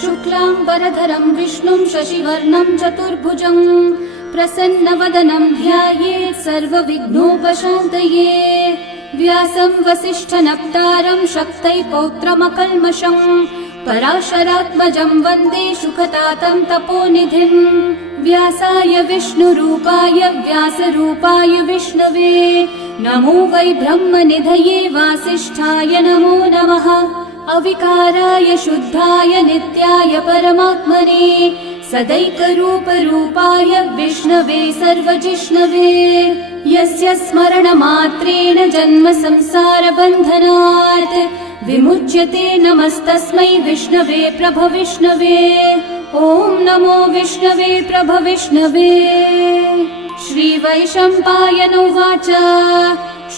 शुक्लांबरधरं विष्णुं शशिवर्णं चतुर्भुजं प्रसन्नवदनं ध्यायेत् सर्वविघ्नोपशान्तये। व्यासं वसिष्ठनप्तारं शक्तै पौत्रमकल्मषं पराशरात्मजं वन्दे शुकतातं तपोनिधिं। व्यासाय विष्णुरूपाय व्यासरूपाय विष्णवे नमो वै ब्रह्मनिधये वासिष्ठाय नमो नमः। अविकाराय शुद्धाय नित्याय परमात्मने सदैकरूपरूपाय विष्णवे सर्वजिष्णवे। यस्य स्मरणमात्रेण जन्म संसारबन्धनात् विमुच्यते नमस्तस्मै विष्णवे प्रभविष्णवे। ॐ नमो विष्णवे प्रभविष्णवे। श्रीवैशम्पायन उवाच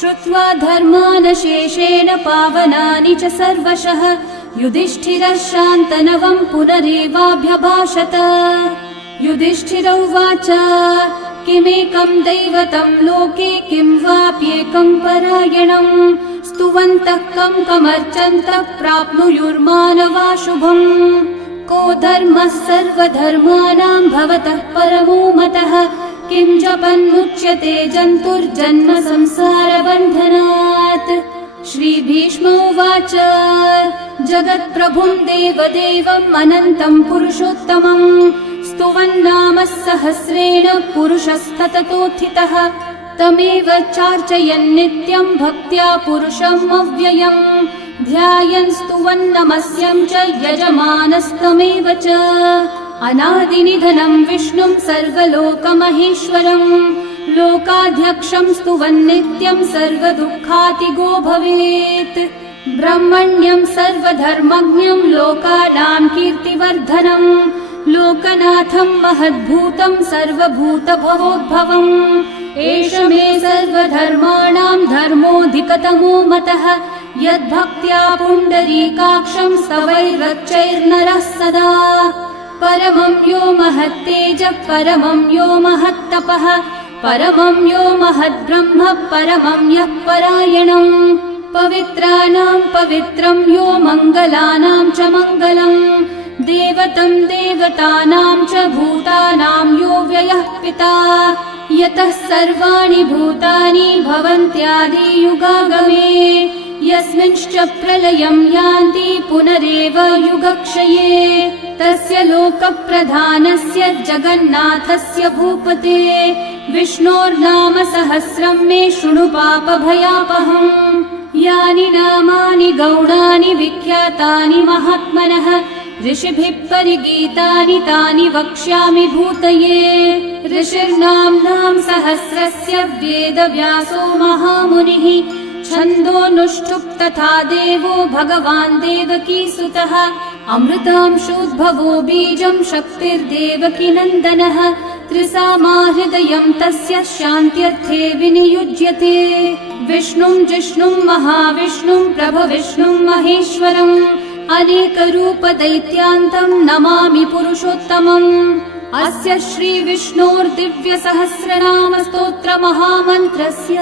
श्रुत्वा धर्मानशेषेण पावनानि च सर्वशः युधिष्ठिरः शान्तनवं पुनरेवाभ्यभाषत। युधिष्ठिर उवाच किमेकं दैवतं लोके किं वाप्येकं परायणं स्तुवन्तः कं कमर्चन्तः प्राप्नुयुर्मानवा शुभम्। को धर्मः सर्वधर्माणां भवतः परमो मतः किं जपन्मुच्यते जन्तुर्जन्म संसारबन्धनात्। श्रीभीष्म उवाच जगत्प्रभुं देवदेवम् अनन्तं पुरुषोत्तमं स्तुवन्नाम सहस्रेण पुरुषस्तततोत्थितः तमेव चार्चयन् नित्यं भक्त्या पुरुषम् अव्ययम् ध्यायन् स्तुवन्नमस्यं च यजमानस्तमेव च। अनादिनिधनं विष्णुं सर्वलोकमहेश्वरं लोकाध्यक्षं स्तुवन्नित्यं सर्वदुःखातिगो भवेत्। ब्रह्मण्यं सर्वधर्मज्ञं लोकानां कीर्तिवर्धनं लोकनाथं महद्भूतं सर्वभूतभवोद्भवम्। एष मे सर्वधर्माणां धर्मोऽधिकतमो मतः यद्भक्त्या पुण्डरीकाक्षं स्तवैरर्चैर्नरः सदा। परमं यो महत्तेजः परमं यो महत्तपः परमं यो महद्ब्रह्म परमं यः परायणम्। पवित्राणां पवित्रं यो मङ्गलानां च मङ्गलम् देवतं देवतानां च भूतानां यो व्ययः पिता यतः सर्वाणि भूतानि भवन्त्यादियुगागमे यस्मिंश्च प्रलयं यान्ति पुनरेव युगक्षये तस्य लोकप्रधानस्य जगन्नाथस्य भूपते विष्णोर्नाम सहस्रं मे शृणु पापभयापहम्। यानि नामानि गौणानि विख्यातानि महात्मनः ऋषिभिः परिगीतानि तानि वक्ष्यामि भूतये। ऋषिर्नाम्नां सहस्रस्य वेदव्यासो महामुनिः छन्दोऽनुष्ठुप् तथा देवो भगवान् देवकीसुतः अमृतांशोद्भवो बीजं शक्तिर्देवकी नन्दनः त्रिसामा हृदयं तस्य शान्त्यर्थे विनियुज्यते। विष्णुं जिष्णुं महाविष्णुं प्रभविष्णुं महेश्वरम् अनेकरूपदैत्यान्तं नमामि पुरुषोत्तमम्। अस्य श्रीविष्णोर्दिव्यसहस्रनामस्तोत्रमहामन्त्रस्य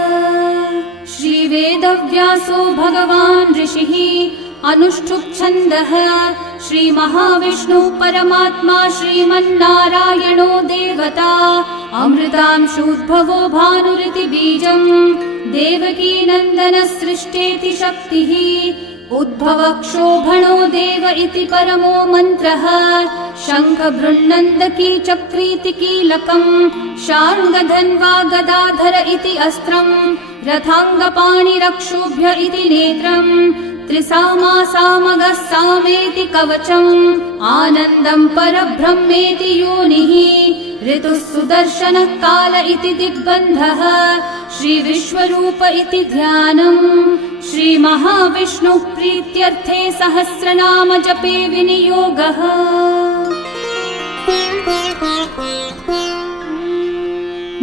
श्रीवेदव्यासो भगवान् ऋषिः अनुष्ठुप्छन्दः श्रीमहाविष्णुः परमात्मा श्रीमन्नारायणो देवता अमृतांशोद्भवो भानुरिति बीजम् देवकी नन्दनसृष्टेति शक्तिः उद्भवक्षोभणो देव इति परमो मन्त्रः शङ्खबृन्नन्दकी चक्रीति कीलकम् शार्ङ्गधन्वा गदाधर इति अस्त्रम् रथाङ्गपाणिरक्षोभ्य इति नेत्रम् त्रिसामा सामगः सामेति कवचम् आनन्दम् परब्रह्मेति योनिः ऋतुः सुदर्शनः काल इति दिग्बन्धः श्रीविश्वरूप इति ध्यानम् श्रीमहाविष्णुः प्रीत्यर्थे सहस्रनाम जपे विनियोगः।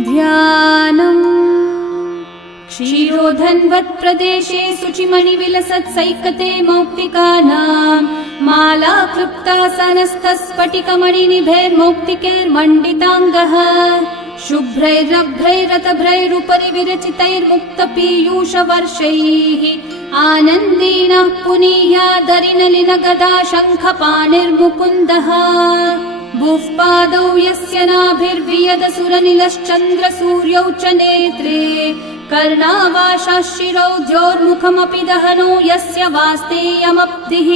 ध्यानम् क्षीरोधन्वत्प्रदेशे शुचिमणिविलसत्सैकते मौक्तिकानाम् माला क्लृप्तासनस्थस्फटिकमणिनिभैर्मौक्तिकैर्मण्डिताङ्गः शुभ्रैरभ्रैरतभ्रैरुपरि विरचितैर्मुक्तपीयूषवर्षैः आनन्देन पुनीयादरिनलिनगदा शङ्खपाणिर्मुकुन्दः भुः पादौ यस्य नाभिर्वियदसुरनिलश्चन्द्रसूर्यौ च नेत्रे कर्णावाशाशिरौ द्योर्मुखमपि दहनो यस्य वास्तेयमब्धिः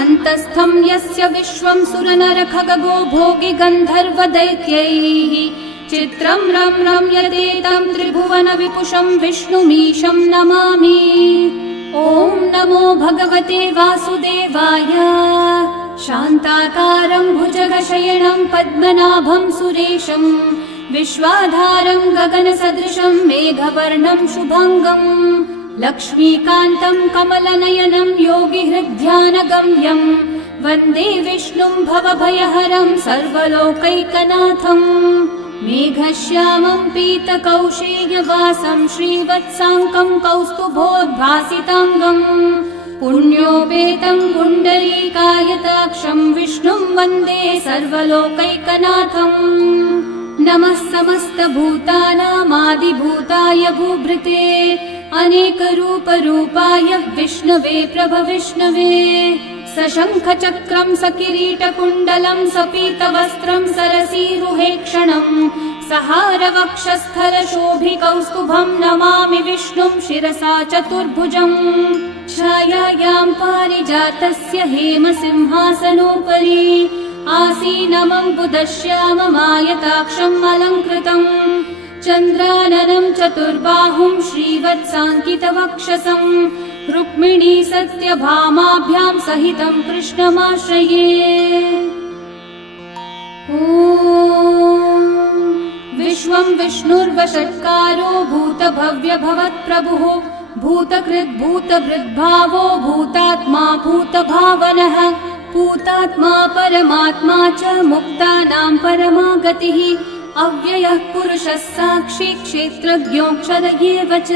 अन्तस्थं यस्य विश्वं सुरनरखगो भोगि गन्धर्वदैत्यैः चित्रं रं रम्यतेतं त्रिभुवन विपुषं विष्णुमीशं नमामि। ॐ नमो भगवते वासुदेवाय। शान्ताकारं भुजगशयनं पद्मनाभं सुरेशं विश्वाधारं गगनसदृशं मेघवर्णं शुभाङ्गं लक्ष्मीकान्तं कमलनयनं योगिहृद्ध्यानगम्यं वन्दे विष्णुं भवभयहरं सर्वलोकैकनाथं मेघश्यामं पीतकौशेयवासं श्रीवत्साङ्कं कौस्तुभोद्भासिताङ्गं पुण्योपेतं पुण्डरीकायताक्षं विष्णुं वन्दे सर्वलोकैकनाथम् नमः समस्तभूतानामादिभूताय भूभृते अनेकरूपरूपाय विष्णवे प्रभविष्णवे सशङ्खचक्रं सकिरीटकुण्डलं सपीतवस्त्रं सरसीरुहेक्षणं सहारवक्षस्थलशोभिकौस्तुभं नमामि विष्णुं शिरसा चतुर्भुजम् छायायां पारिजातस्य हेमसिंहासनोपरि आसीनमम्बुदश्याममायताक्षम् अलङ्कृतम् चन्द्राननं चतुर्बाहुं श्रीवत्साङ्कितवक्षसं रुक्मिणी सत्यभामाभ्यां सहितं कृष्णमाश्रये। विश्वं विष्णुर्वषट्कारो भूतभव्यभवत्प्रभुः भूतकृद्भूतभृद्भावो भूतात्मा भूतभावनः भूतात्मा परमात्मा च मुक्तानां परमा गतिः अव्ययः पुरुषः साक्षी क्षेत्रज्ञोऽक्षर एव च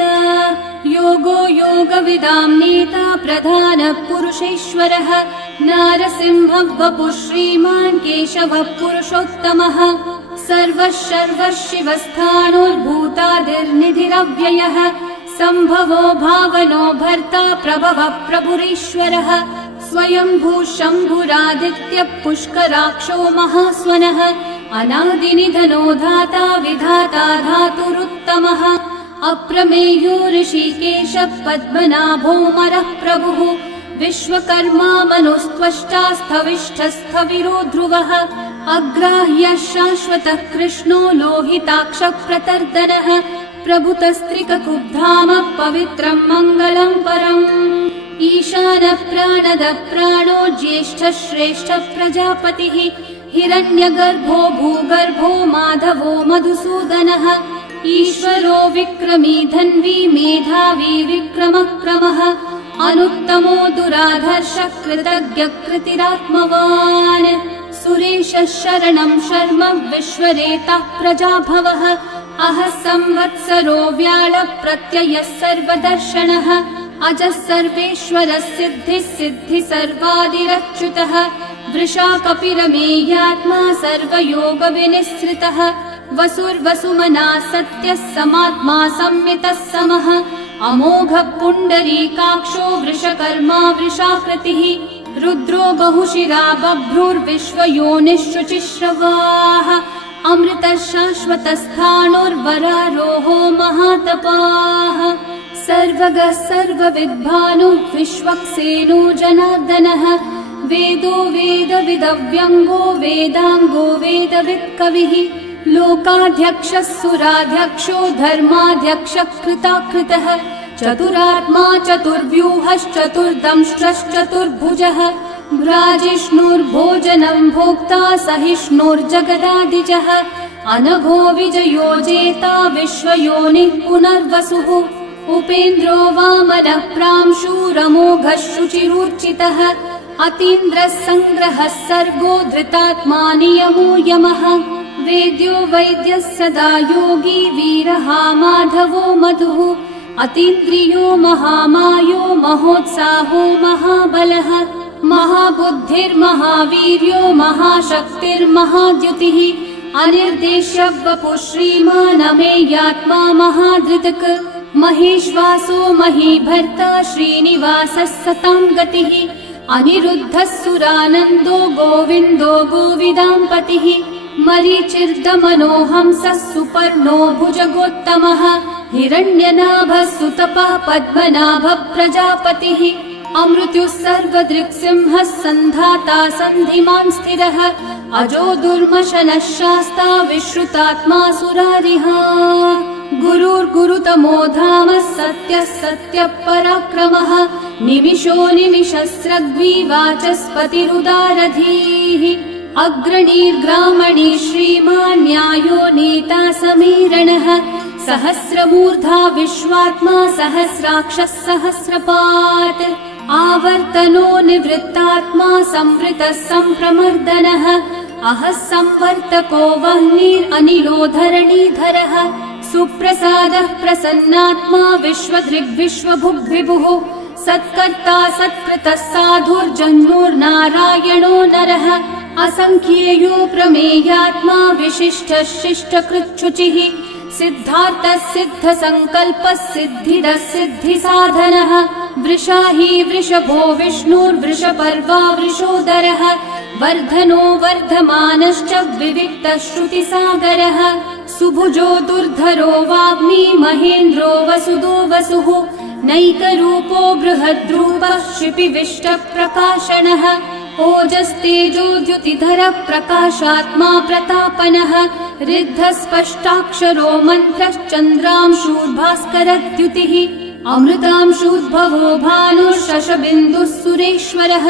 योगो योगविदां नेता प्रधानः पुरुषेश्वरः नारसिंहः वपुः श्रीमान् केशवः पुरुषोत्तमः सर्वः शर्वः शिवस्थाणोर्भूतादिर्निधिरव्ययः सम्भवो भावनो भर्ता प्रभवः प्रभुरीश्वरः स्वयंभू शम्भुरादित्यः पुष्कराक्षो महास्वनः अनादिनिधनो धाता विधाता धातुरुत्तमः अप्रमेयो ऋषिकेशः पद्मनाभोऽमरः प्रभुः विश्वकर्मा मनुस्त्वष्टा स्थविष्ठस्थविरो ध्रुवः अग्राह्यः शाश्वतः कृष्णो लोहिताक्षः प्रतर्दनः प्रभुतस्त्रिककुब्धामः पवित्रं मङ्गलं परम् ईशानः प्राणदः प्राणो ज्येष्ठः श्रेष्ठः प्रजापतिः हिरण्यगर्भो भूगर्भो माधवो मधुसूदनः ईश्वरो विक्रमी धन्वी मेधावी विक्रमक्रमः अनुत्तमो दुराधर्षः कृतज्ञः कृतिरात्मवान् सुरेशः शरणं शर्म विश्वरेतः प्रजाभवः अहः संवत्सरो व्याळः प्रत्ययः सर्वदर्शनः अजः सर्वेश्वरः सिद्धिः सिद्धि सर्वादिरच्युतः वृषा कपिरमेयात्मा सर्वयोगविनिःसृतः वसुर्वसुमना सत्यः समात्मा संमितः समः अमोघः पुण्डरीकाक्षो वृषकर्मा वृषाकृतिः रुद्रो बहुशिरा बभ्रुर्विश्वयोनिः शुचिश्रवाः अमृतः शाश्वतस्थाणोर्वरारोहो महातपाः सर्वगः सर्वविद्भानुः विश्वक्सेनो जनार्दनः वेदो वेदविदव्यङ्गो वेदाङ्गो वेदवित्कविः लोकाध्यक्षः सुराध्यक्षो धर्माध्यक्षः कृताकृतः चतुरात्मा चतुर्व्यूहश्चतुर्दंष्ट्रश्चतुर्भुजः भ्राजिष्णुर्भोजनं भोक्ता सहिष्णुर्जगदादिजः अनघो विजयो जेता विश्वयोनिः पुनर्वसुः उपेन्द्रो वामनः प्रांशुरमोघः शुचिरूर्चितः अतीन्द्रः सङ्ग्रहः सर्गो धृतात्मा नियमो यमः वेद्यो वैद्यः सदा योगी वीरः माधवो मधुः अतीन्द्रियो महामायो महोत्साहो महाबलः महाबुद्धिर्महावीर्यो महाशक्तिर्महाद्युतिः अनिर्देश्य वपुः श्रीमान् अमेयात्मा महाधृतक् महेश्वासो महीभर्ता श्रीनिवासः सतां गतिः अनिरुद्धः सुरानन्दो गोविन्दो गोविदाम्पतिः मरीचिर्दमनोहंसः सुपर्णो भुजगोत्तमः हिरण्यनाभः सुतपः पद्मनाभः प्रजापतिः अमृत्युः सर्वदृक्सिंहः सन्धाता सन्धिमान् स्थिरः अजो दुर्मशनः शास्ता विश्रुतात्मा सुरारिः गुरुर्गुरुतमो धामः सत्यः सत्यः पराक्रमः निमिषो निमिषस्रग्वी वाचस्पतिरुदारधीः अग्रणीर्ग्रामणी श्रीमान् न्यायो नेता समीरणः सहस्रमूर्धा विश्वात्मा सहस्राक्षः सहस्रपात् आवर्तनो निवृत्तात्मा संवृतः सम्प्रमर्दनः अहः संवर्तको वह्निरनिलो धरणीधरः सुप्रसादः प्रसन्नात्मा विश्वदृग्विश्वभुग्विभुः सत्कर्ता सत्कृतः साधुर्जन्मोर्नारायणो नरः असंख्येयो प्रमेयात्मा विशिष्टः शिष्टकृच्छुचिः सिद्धार्थः सिद्धसङ्कल्पः सिद्धिदः सिद्धिसाधनः वृषाही वृषभो विष्णुर्वृषपर्वा वृषोदरः वर्धनो वर्धमानश्च विविक्तः श्रुतिसागरः सुभुजो दुर्धरो वाग्मी महेन्द्रो वसुदो वसुः नैकरूपो बृहद्रूपः शिपिविष्टप्रकाशनः ओजस्तेजो द्युतिधरः प्रकाशात्मा प्रतापनः ऋद्धस्पष्टाक्षरो मन्त्रश्चन्द्रांशूर्भास्करद्युतिः अमृतांशूद्भवो भानुः शशबिन्दुः सुरेश्वरः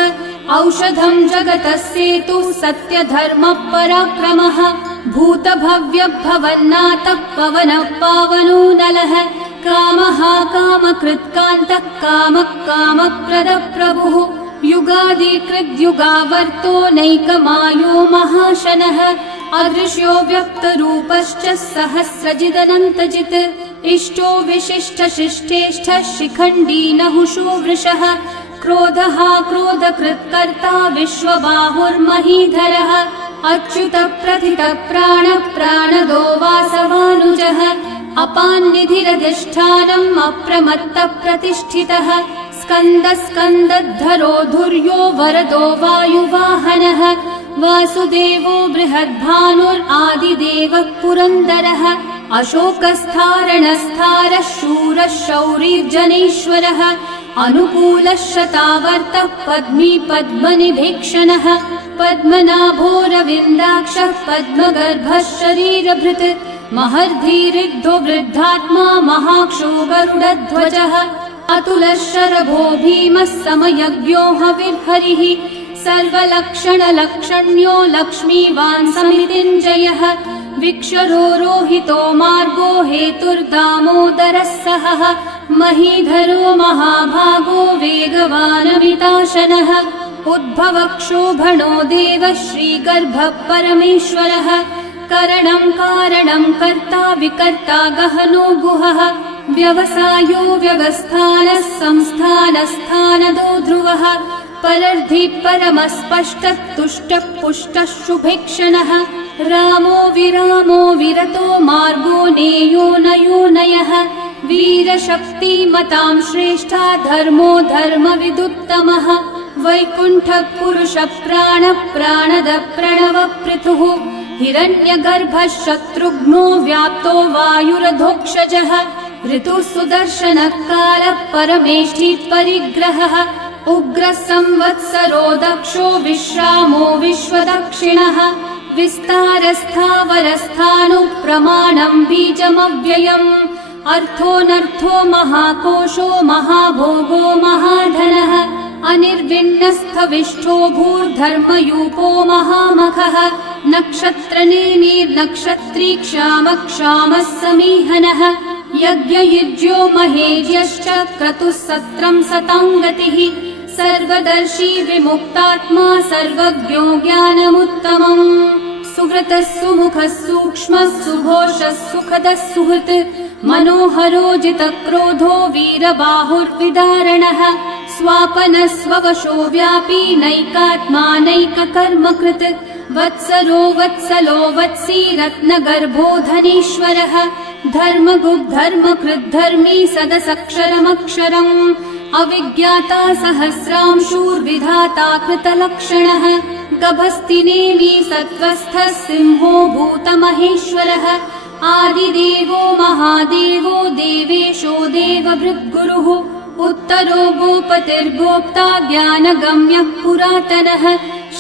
औषधं जगतः सेतुः सत्यधर्मः पराक्रमः भूतभव्यभवन्नाथः पवनः पावनो नलः कामः कामकृत्कान्तः कामः कामप्रदः प्रभुः युगादिकृद्युगावर्तो नैकमायो महाशनः अदृश्यो व्यक्तरूपश्च सहस्रजिदनन्तजित् इष्टो विशिष्टशिष्टेष्ठः शिखण्डी नहुषो वृषः क्रोधः क्रोधकृत्कर्ता विश्वबाहुर्महीधरः अच्युतः प्रथितः प्राणः प्राणदो वासवानुजः अपान्निधिरधिष्ठानम् अप्रमत्तः प्रतिष्ठितः स्कन्दः स्कन्दद्धरो धुर्यो वरदो वायुवाहनः वासुदेवो बृहद्भानुरादिदेवः पुरन्दरः अशोकस्थारणस्थारः शूरः शौरिर्जनेश्वरः अनुकूलः शतावर्तः पद्मी पद्मनिभीक्षणः पद्मनाभोरविन्दाक्षः पद्मगर्भः शरीरभृत् महर्धिरिग्धो वृद्धात्मा महाक्षो गरुडध्वजः अतुलः शरभो भीमः समयज्ञो हविर्हरिः सर्वलक्षणलक्षण्यो लक्ष्मीवान् समितिञ्जयः विक्षरो रोहितो मार्गो हेतुर्दामोदरः सहः महीधरो महाभागो वेगवानमिताशनः उद्भवक्षोभणो देवः श्रीगर्भः परमेश्वरः करणं कारणं कर्ता विकर्ता गहनो गुहः व्यवसायो व्यवस्थानः संस्थानस्थानदो ध्रुवः परर्धि परमस्पष्टः तुष्टः पुष्टः शुभेक्षणः रामो विरामो विरतो मार्गो नेयो नयो नयः वीरशक्तिमतां श्रेष्ठा धर्मो धर्मविदुत्तमः वैकुण्ठः पुरुषः प्राणः प्राणदः प्रणवः पृथुः हिरण्यगर्भः शत्रुघ्नो व्याप्तो वायुरधोक्षजः ऋतुः सुदर्शनः कालः परमेष्ठी परिग्रहः उग्रः संवत्सरो दक्षो विश्रामो विश्वदक्षिणः विस्तारस्थावरस्थाणुः प्रमाणं बीजमव्ययम् अर्थोऽनर्थो महाकोशो महाभोगो महाधनः अनिर्विण्णस्थविष्ठो भूर्धर्मयूपो महामखः नक्षत्रनेमिर्नक्षत्री क्षामः समीहनः यज्ञयुज्यो महेज्यश्च क्रतुः सत्रं सताङ्गतिः सर्वदर्शी विमुक्तात्मा सर्वज्ञो ज्ञानमुत्तमम् सुहृतः सुमुखः सूक्ष्मः सुघोषः सुखदः सुहृत् मनोहरोजितक्रोधो वीरबाहुर्विदारणः स्वापनस्ववशो व्यापी नैकात्मानैककर्मकृत् वत्सरो वत्सलो वत्सी रत्नगर्भो धनीश्वरः धर्मकृद्धर्मी सदसक्षरमक्षरम् अविज्ञाता सहस्रांशूर्विधाता कृतलक्षणः गभस्तिनेमि सत्त्वस्थः सिंहो भूतमहेश्वरः आदिदेवो महादेवो देवेशो देवभृद्गुरुः उत्तरो गोपतिर्गोप्ता ज्ञानगम्यः पुरातनः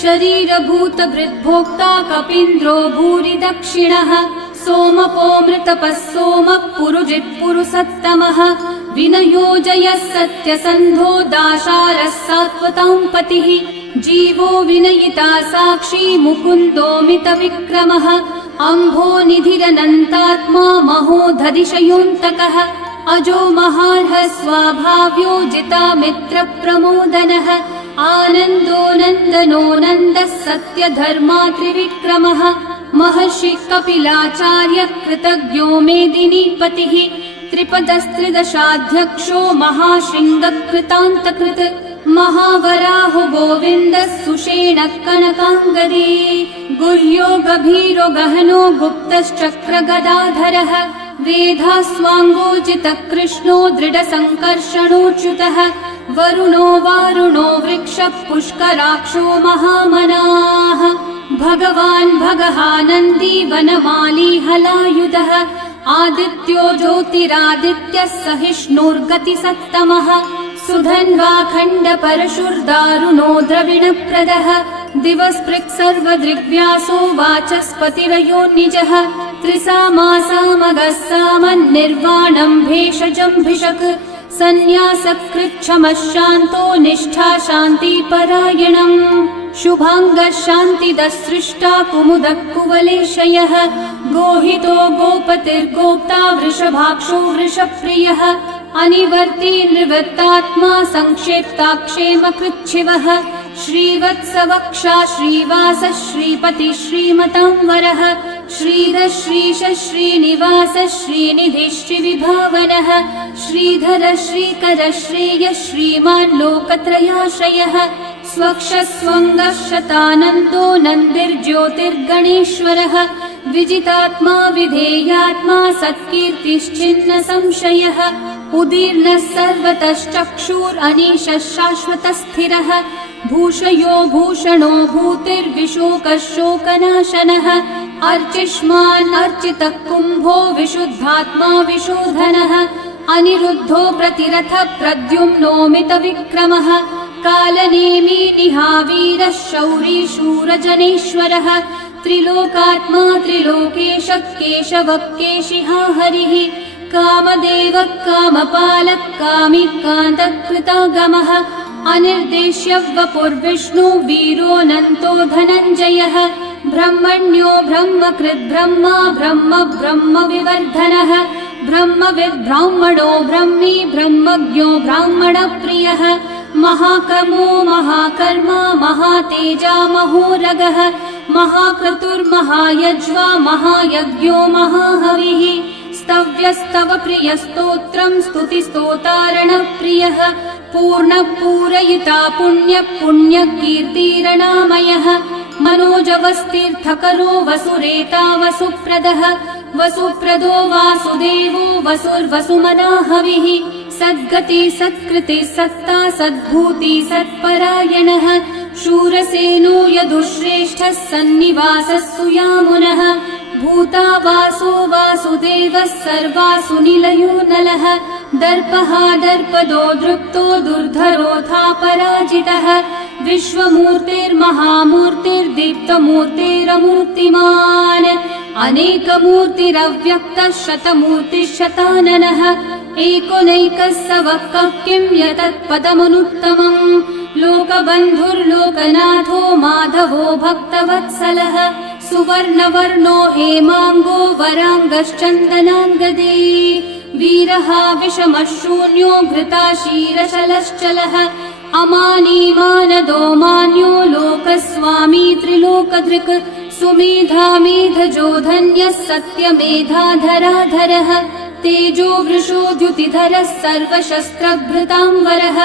शरीरभूतभृद्भोक्ता कपीन्द्रो भूरि दक्षिणः सोमपोऽमृतपः सोमः पुरुजित्पुरुसत्तमः विनयोजयः सत्यसन्धो दाशारः सात्वतां पतिः जीवो विनयिता साक्षी मुकुन्दोमितविक्रमः अम्भो निधिरनन्तात्मा महोदधिशयोऽन्तकः अजो महार्हः स्वाभाव्यो जितामित्रप्रमोदनः आनन्दो नन्दनो नन्दः सत्यधर्मा त्रिविक्रमः महर्षि कपिलाचार्य कृतज्ञो मेदिनीपतिः त्रिपदस्त्रिदशाध्यक्षो महाशृङ्गकृतान्तकृत् महावराहो गोविन्दः सुषेणः कनकाङ्गदे गुह्यो गभीरो गहनो गुप्तश्चक्रगदाधरः वेधास्वाङ्गोजितः कृष्णो दृढसङ्कर्षणोच्युतः वरुणो वारुणो वृक्षः पुष्कराक्षो महामनाः भगवान् भगहानन्दी वनमाली हलायुधः आदित्यो ज्योतिरादित्यः सहिष्णुर्गतिसत्तमः सुधन्वाखण्ड परशुर्दारुणो द्रविणप्रदः दिवस्पृक् सर्वदृग्व्यासो वाचस्पतिरयो निजः त्रिसामासामगः सामन्निर्वाणम् भेषजम्भिषक् सन्न्यासकृच्छमः शान्तो निष्ठा शान्तिपरायणम् शुभाङ्गः शान्तिदः सृष्टा कुमुदः कुवलेशयः गोहितो गोपतिर्गोप्ता वृषभाक्षो वृषप्रियः अनिवर्ती निवृत्तात्मा संक्षेप्ताक्षेमकृच्छिवः श्रीवत्सवक्षा श्रीवासः श्रीपतिः श्रीमतांवरः श्रीधः श्रीशः श्रीनिवासः श्रीनिधिः श्रीविभावनः श्रीधरः श्रीकरः श्रेयः श्रीमान् लोकत्रयाश्रयः स्वक्षस्वङ्गः शतानन्दो नन्दिर्ज्योतिर्गणेश्वरः विजितात्मा विधेयात्मा सत्कीर्तिश्चिन्न संशयः उदीर्णः सर्वतश्चक्षुरनीशः शाश्वतस्थिरः भूषयो भूषणो भूतिर्विशोकः शोकनाशनः अर्चिष्मान् अर्चितः कुम्भो विशुद्धात्मा विशोधनः अनिरुद्धो प्रतिरथ प्रद्युम्नोमितविक्रमः कालनेमी निहावीरः शौरी शूरजनेश्वरः त्रिलोकात्मा त्रिलोकेशः केशवः केशिहा हरिः कामदेवः कामपालः कामिकान्तः कृतागमः अनिर्देश्य वपुर्विष्णु वीरोऽनन्तो धनञ्जयः ब्रह्मण्यो ब्रह्मकृद् ब्रह्मा ब्रह्म ब्रह्मविवर्धनः ब्रह्मविद् ब्राह्मणो ब्रह्मी ब्रह्मज्ञो ब्राह्मणप्रियः महाकर्मो महाकर्मा महातेजा महोरगः महाक्रतुर्महायज्वा महायज्ञो महाहविः स्तव्यस्तव प्रियस्तोत्रम् स्तुतिस्तोतारणप्रियः पूर्णपूरयिता पुण्यकीर्तिरणामयः मनोजवस्तीर्थकरो वसुरेता वसुप्रदः वसुप्रदो वासुदेवो वसुर्वसुमनाहविः सद्गति सत्कृति सत्ता सद्भूति सत्परायणः शूरसेनो यदुश्रेष्ठः सन्निवासः सुयामुनः भूता वासो वासुदेवः सर्वासु निलयो नलः दर्पः दर्पदो दृप्तो दुर्धरोऽथा पराजितः विश्वमूर्तिर्महामूर्तिर्दीप्तमूर्तिरमूर्तिमान् अनेकमूर्तिरव्यक्तः शतमूर्तिः शताननः एकोनैकः स वक्कः किं यतत्पदमनुत्तमम् लोकबन्धुर्लोकनाथो माधवो भक्तवत्सलः सुवर्णवर्णो हेमाङ्गो वराङ्गश्चन्दनाङ्गदे वीरः विषमः शून्यो घृताशीरशलश्चलः अमानीमानदो मान्यो लोकस्वामी त्रिलोकधृक् सुमेधा मेधजो धन्यः सत्यमेधाधराधरः तेजो वृषो द्युतिधरः सर्वशस्त्रभृताम्बरः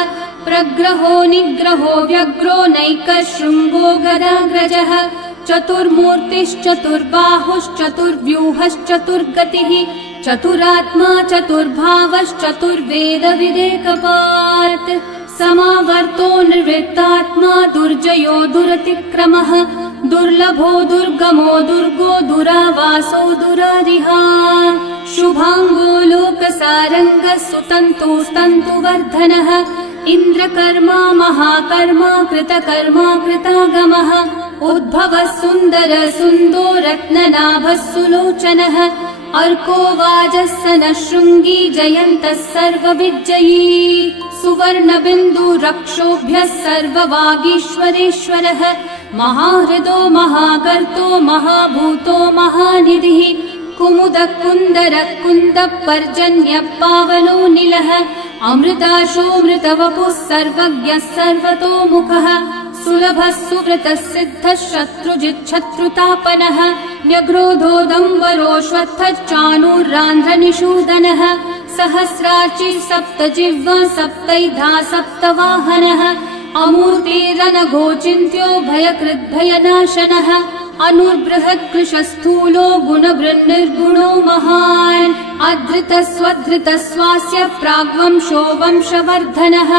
प्रग्रहो निग्रहो व्यग्रो नैकः शृङ्गो गदाग्रजः चतुर्मूर्तिश्चतुर्बाहुश्चतुर्व्यूहश्चतुर्गतिः चतुरात्मा चतुर्भावश्चतुर्वेदविदेकपात् समावर्तो निर्वृत्तात्मा दुर्जयो दुरतिक्रमः दुर्लभो दुर्गमो दुर्गो दुरावासो दुरारिहा शुभाङ्गो लोकसारङ्गः सुतन्तुस्तन्तुवर्धनः इन्द्रकर्मा महाकर्मा कृतकर्मा कृतागमः उद्भवः सुन्दर सुन्दो रत्ननाभः सुलोचनः अर्को वाजः शृङ्गी जयन्तः सर्वविजयी सुवर्णबिन्दु रक्षोभ्यः सर्ववागीश्वरेश्वरः महाहृदो महागर्तो महाभूतो महानिधिः कुमुदः कुन्दरः कुन्दः पर्जन्यः पावनो निलः अमृताशो मृतवपुः सर्वज्ञः सर्वतोमुखः सुलभः सुव्रतः सिद्धः शत्रुजिच्छत्रुतापनः न्यग्रोधोदम्बरोऽश्वत्थः चाणूरान्ध्रनिषूदनः सहस्रार्ची सप्तजिह्वा सप्तैधा सप्तवाहनः अमूर्तिरनघोचिन्त्यो भयकृद्भयनाशनः अनुर्बृहत्कृशस्थूलो गुणभृन्निर्गुणो महान् अधृतस्वधृतस्वास्य प्राग्वंशो वंशवर्धनः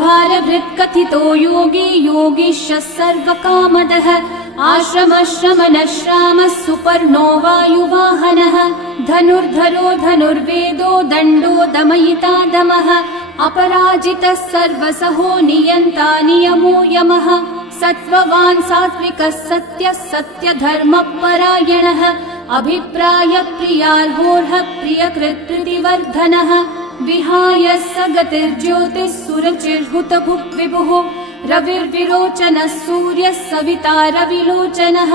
भारभृत्कथितो योगी योगीशः सर्वकामदः आश्रमश्रमणश्रामः सुपर्णो वायुवाहनः धनुर्धरो धनुर्वेदो दण्डो दमयिता दमः अपराजितः सर्वसहो नियन्ता नियमो यमः सत्त्ववान् सात्विकः सत्यः सत्यधर्मपरायणः अभिप्रायप्रियार्होर्ह प्रियकृत्कृतिवर्धनः विहाय स गतिर्ज्योतिः सुरचिर्हुतभुक् विभुः रविर्विरोचनः सूर्यः सविता रविलोचनः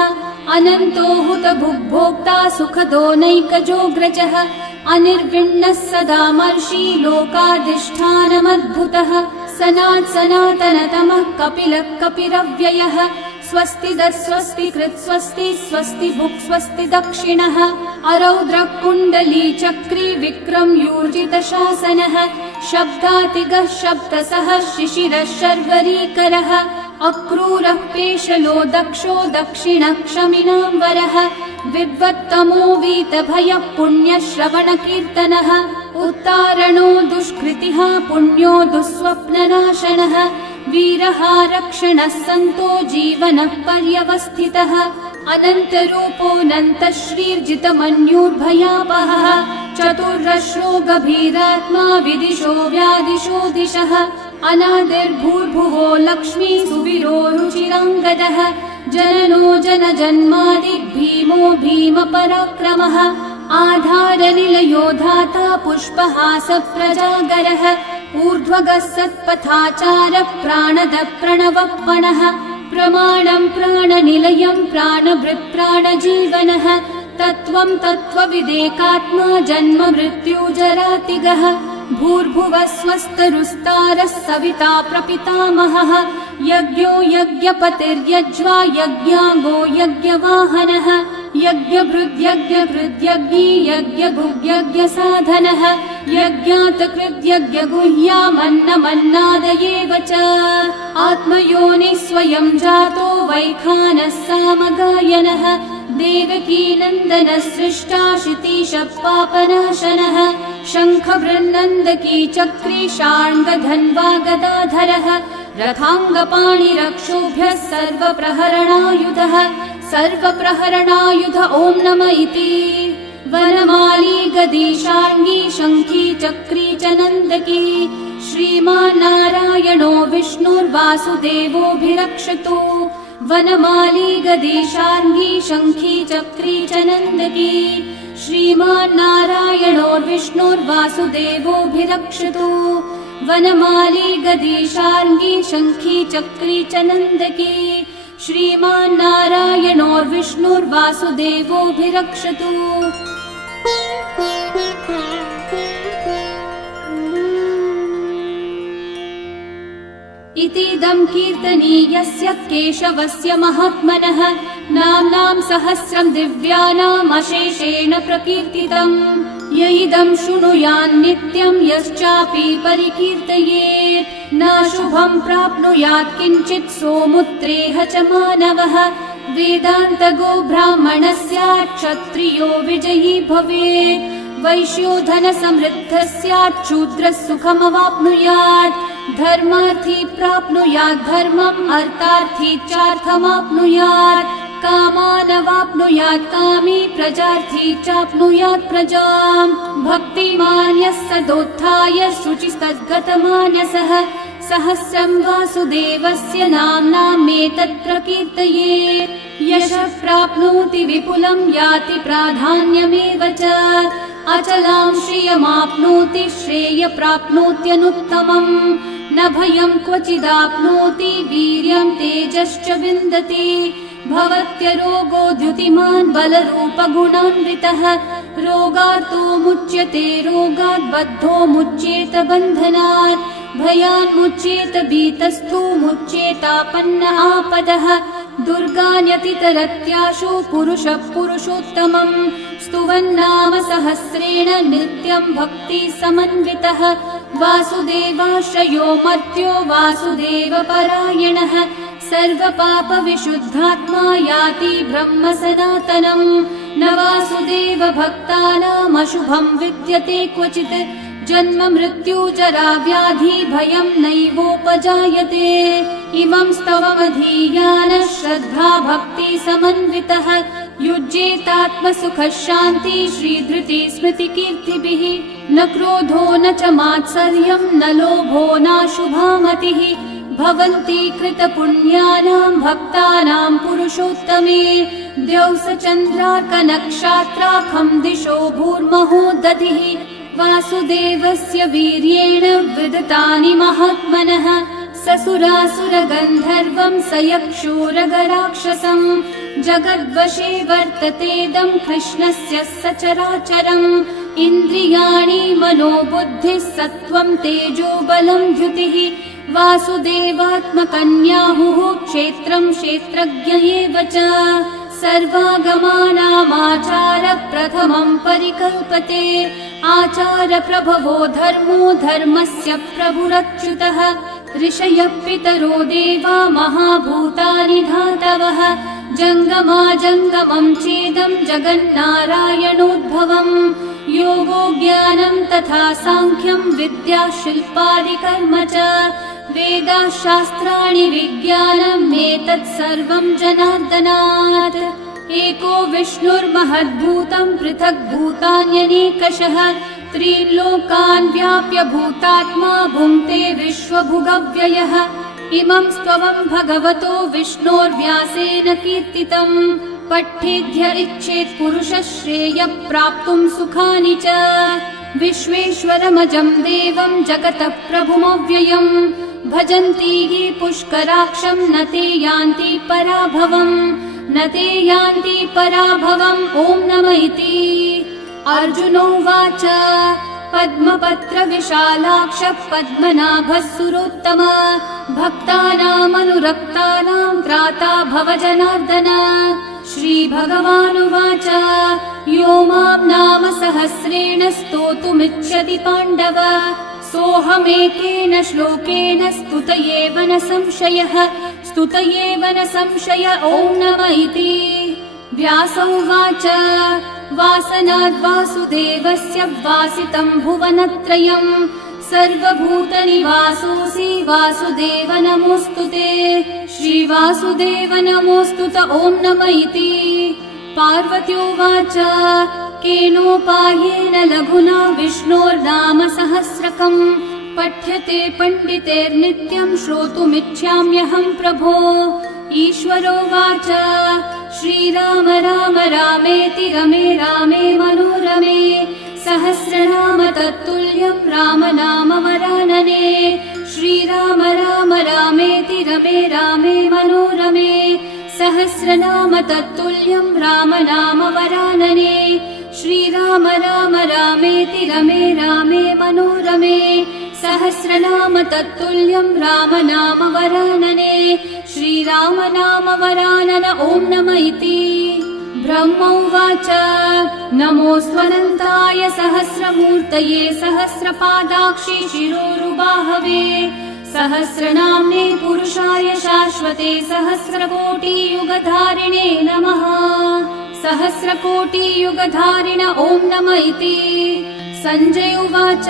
अनन्तो हुतभुग्भोक्ता सुखदो नैकजोऽग्रजः अनिर्विण्णः सदा मर्षि लोकाधिष्ठानमद्भुतः सनात् सनातनतमः कपिलः कपिरव्ययः स्वस्तिदः स्वस्तिकृत् स्वस्ति स्वस्ति भुक् स्वस्ति दक्षिणः अरौद्रः कुण्डली चक्री विक्रम यूर्जितशासनः शब्दातिगः शब्दसः शिशिरः शर्वरीकरः अक्रूरः पेशलो दक्षो दक्षिणः क्षमिनाम्बरः विद्वत्तमो वीतभयः पुण्यश्रवणकीर्तनः उत्तारणो दुष्कृतिः पुण्यो दुःस्वप्ननाशनः वीरः रक्षणः सन्तो जीवनः पर्यवस्थितः अनन्तरूपोऽनन्तः श्रीर्जितमन्युर्भयापहः चतुर्रश्रो गभीरात्मा विदिशो व्यादिशो दिशः अनादिर्भूर्भुवो लक्ष्मी सुवीरो रुचिराङ्गदः जननो जनजन्मादि भीमो भीमपराक्रमः आधारनिलयो धाता पुष्पहासः प्रजागरः ऊर्ध्वगः सत्पथाचारः प्राणदः प्रणवपणः प्रमाणं प्राणनिलयं प्राणभृत् प्राणजीवनः तत्त्वं तत्त्वविदेकात्मा जन्म मृत्युजरातिगः भूर्भुवः स्वस्तरुस्तारः सविता प्रपितामहः यज्ञो यज्ञपतिर्यज्वा यज्ञाङ्गो यज्ञवाहनः यज्ञभृद्यज्ञकृद्यज्ञी यज्ञभुग्यज्ञसाधनः यज्ञातकृद्यज्ञगुह्यामन्नमन्नादयेव च आत्मयोनिः स्वयं जातो वैखानः सामगायनः देवकीनन्दनः सृष्टा शितीशः पापनाशनः शङ्खबृन्नन्दकी चक्री शार्ङ्गधन्वा गदाधरः रथाङ्गपाणिरक्षोभ्यः सर्वप्रहरणायुधः सर्वप्रहरणायुध ॐ नम इति वनमाली गदी शार्ङ्गी शङ्खी चक्री च नन्दकी श्रीमान्नारायणो विष्णुर्वासुदेवोऽभिरक्षतु वनमाली गदी शार्ङ्गी शङ्खी चक्री च नन्दकी श्रीमान्नारायणो विष्णुर्वासुदेवोऽभिरक्षतु वनमाली गदी शार्ङ्गी शङ्खी चक्री च नन्दकी श्रीमान्नारायणो विष्णुर्वासुदेवोऽभिरक्षतु इतीदं कीर्तनीयस्य केशवस्य महात्मनः नाम्नां सहस्रं दिव्यानाम् अशेषेण प्रकीर्तितम् य इदं शृणुयान्नित्यं यश्चापि परिकीर्तयेत् न शुभं प्राप्नुयात् किञ्चित् सोमुत्रेह च मानवः वेदान्तगो ब्राह्मणः स्यात् क्षत्रियो विजयी भवेत् वैश्यो धनसमृद्धः स्यात् शूद्रः सुखमवाप्नुयात् धर्मार्थी प्राप्नुयात् धर्मम् अर्थार्थी चार्थमाप्नुयात् कामानवाप्नुयात् कामी प्रजार्थी चाप्नुयात् प्रजाम् भक्तिमान् यः सदोत्थाय शुचिस्तद्गतमानसः सहस्रं वासुदेवस्य नाम्नामेतत् प्रकीर्तये यशः प्राप्नोति विपुलं याति प्राधान्यमेव च अचलां श्रियमाप्नोति श्रेय प्राप्नोत्यनुत्तमम् न भयं क्वचिदाप्नोति वीर्यं तेजश्च विन्दति भवत्यरोगो द्युतिमान् बलरूपगुणान्वितः रोगार्तो मुच्यते रोगात् बद्धो मुच्येत बन्धनात् भयान्मुच्येत भीतस्थो मुच्येतापन्न आपदः दुर्गान्यतितरत्याशु पुरुषः पुरुषोत्तमम् स्तुवन्नाम सहस्रेण नित्यं भक्ति समन्वितः वासुदेवाश्रयो मर्त्यो वासुदेवपरायणः सर्वपापविशुद्धात्मा याति ब्रह्म सनातनम् न वासुदेव भक्तानामशुभं विद्यते क्वचित् जन्म मृत्यु जरा व्याधि भयं नैवोपजायते इमं स्तवमधीयानः श्रद्धा भक्ति समन्वितः युज्येतात्मसुखः शान्ति श्रीधृति स्मृतिकीर्तिभिः न क्रोधो न च मात्सर्यं न लोभो नाशुभा मतिः भवन्ति कृतपुण्यानां भक्तानां पुरुषोत्तमे द्यौस चन्द्रार्कनक्षत्राखं दिशो भूर्महो दधिः वासुदेवस्य वीर्येण विदतानि महात्मनः ससुरासुरगन्धर्वं सयक्षूरगराक्षसं जगद्वशे वर्ततेदं कृष्णस्य सचराचरम् इन्द्रियाणि मनोबुद्धिः सत्त्वं तेजो बलं द्युतिः वासुदेवात्मकन्याहुः क्षेत्रं क्षेत्रज्ञ एव च सर्वागमानामाचार प्रथमं परिकल्पते आचार प्रभवो धर्मो धर्मस्य प्रभुरच्युतः ऋषयः पितरो देवा महाभूतानि धातवः जङ्गमाजङ्गमं चेदं जगन्नारायणोद्भवम् योगो ज्ञानं तथा साङ्ख्यं विद्या शिल्पादिकर्म च वेदाः शास्त्राणि विज्ञानम् एतत् सर्वं जनार्दनात् एको विष्णुर्महद्भूतं पृथक् भूतान्यनेकशः त्रीन् लोकान् व्याप्य भूतात्मा भुङ्क्ते विश्वभुगव्ययः इमं स्तवं भगवतो विष्णोर्व्यासेन कीर्तितं पठ्येद्य इच्छेत् पुरुषः श्रेयः प्राप्तुं सुखानि च विश्वेश्वरमजं देवं जगतः प्रभुमव्ययम् भजन्ति ये पुष्कराक्षं न ते यान्ति पराभवम् न ते यान्ति पराभवम् ॐ नमः इति अर्जुनोवाच पद्मपत्रविशालाक्ष पद्मनाभः सुरोत्तम भक्तानामनुरक्तानां त्राता भव जनार्दन श्रीभगवानुवाच यो मां नाम सहस्रेण स्तोतुमिच्छति पाण्डव सोऽहमेकेन श्लोकेन स्तुतयेव न संशयः स्तुतयेव न संशय ॐ नमः इति व्यास उवाच वासनाद् वासुदेवस्य वासितं भुवनत्रयम् सर्वभूतनिवासोऽसि वासुदेव नमोऽस्तु ते श्रीवासुदेव नमोऽस्तु ॐ नमः इति पार्वत्योवाच केनोपायेन लघुना विष्णोर्नाम सहस्रकम् पठ्यते पण्डितेर्नित्यं श्रोतुमिच्छाम्यहं प्रभो ईश्वरोवाच श्रीराम राम रामेति रमे रामे मनोरमे सहस्रनाम तत्तुल्यं राम नाम वरानने श्रीराम राम रामेति रमे रामे मनोरमे सहस्रनाम तत्तुल्यं राम नाम वरानने श्रीराम राम रामेति रमे रामे मनोरमे सहस्रनाम तत्तुल्यं राम नाम वरानने श्रीराम नाम वरानन ॐ नमः इति ब्रह्म उवाच नमोऽस्त्वनन्ताय सहस्रमूर्तये सहस्रपादाक्षि शिरोरुबाहवे सहस्रनाम्ने पुरुषाय शाश्वते सहस्रकोटियुगधारिणे नमः। सहस्रकोटियुगधारिण ॐ नम इति। सञ्जय उवाच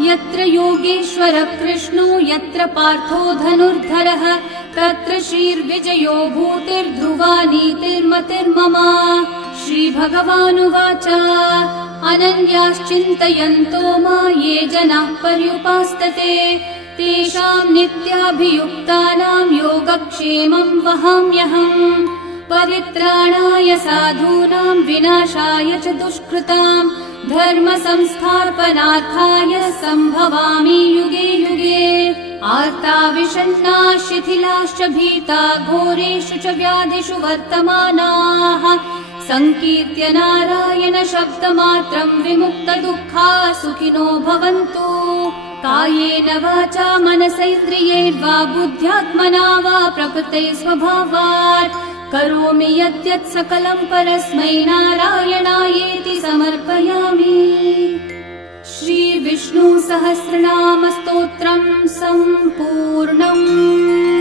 यत्र योगेश्वर कृष्णो यत्र पार्थो धनुर्धरः तत्र श्रीर्विजयो भूतिर्ध्रुवा नीतिर्मतिर्मम। श्रीभगवानुवाच अनन्याश्चिन्तयन्तो मा ये जनाः पर्युपासते तेषां नित्याभियुक्तानां योगक्षेमं वहाम्यहम्। परित्राणाय साधूनां विनाशाय च दुष्कृतां धर्म संस्थापनार्थाय सम्भवामि युगे युगे। आर्ता विषण्णा शिथिलाश्च भीता घोरेषु च व्याधिषु वर्तमानाः संकीर्त्य नारायण शब्दमात्रं विमुक्तदुःखा सुखिनो भवन्तु। कायेन वाचा मनसैन्द्रियैर्वा बुद्ध्यात्मना वा प्रकृते स्वभावात् करोमि यद्यत् सकलं परस्मै नारायणायेति समर्पयामि। श्री विष्णु सहस्रनाम स्तोत्रम् सम्पूर्णम्।